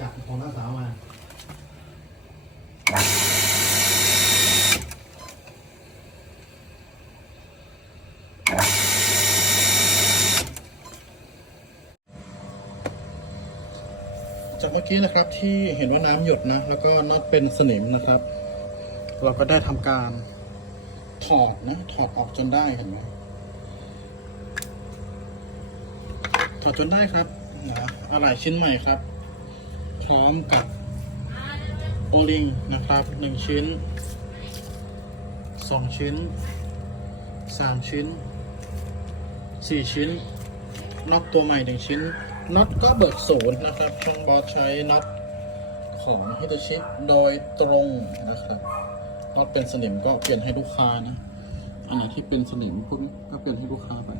จากของน้าสาวมาจากเมื่อกี้นะครับที่เห็นว่าน้ำหยดนะ แล้วก็น็อตเป็นสนิมนะครับ เราก็ได้ทำการถอดนะถอดออกจนได้เห็นไหมถอดจนได้ครับนะอะไรชิ้นใหม่ครับ พร้อมกับโอลิงนะครับหนึ่งชิ้นสองชิ้นสามชิ้นสี่ชิ้นน็อตตัวใหม่หนึ่งชิ้นน็อตก็เบิกศูนย์นะครับ ช่างบอสใช้น็อตของฮิตาชิโดยตรงนะครับน็อตเป็นสนิมก็เปลี่ยนให้ลูกค้านะ อันไหนที่เป็นสนิมพวกนี้ก็เปลี่ยนให้ลูกค้าไป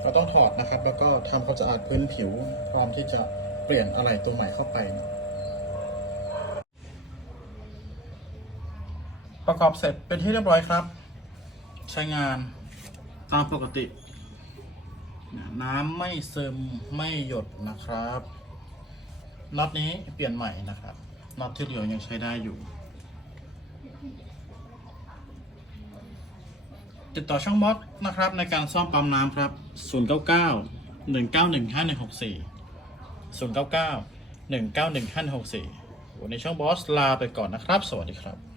เราต้องถอดนะครับ แล้วก็ทำความสะอาดพื้นผิวพร้อมที่จะ เปลี่ยนอะไรตัวใหม่เข้าไป ประกอบเสร็จเป็นที่เรียบร้อยครับ ใช้งานตามปกติ น้ำไม่ซึมไม่หยดนะครับน็อตนี้เปลี่ยนใหม่นะครับน็อตที่เหลือยังใช้ได้อยู่ ติดต่อช่างบอสนะครับในการซ่อมปั๊มน้ำครับ 099 191 5164 099 191 5164วันนี้ช่องบอสลาไปก่อนนะครับ สวัสดีครับ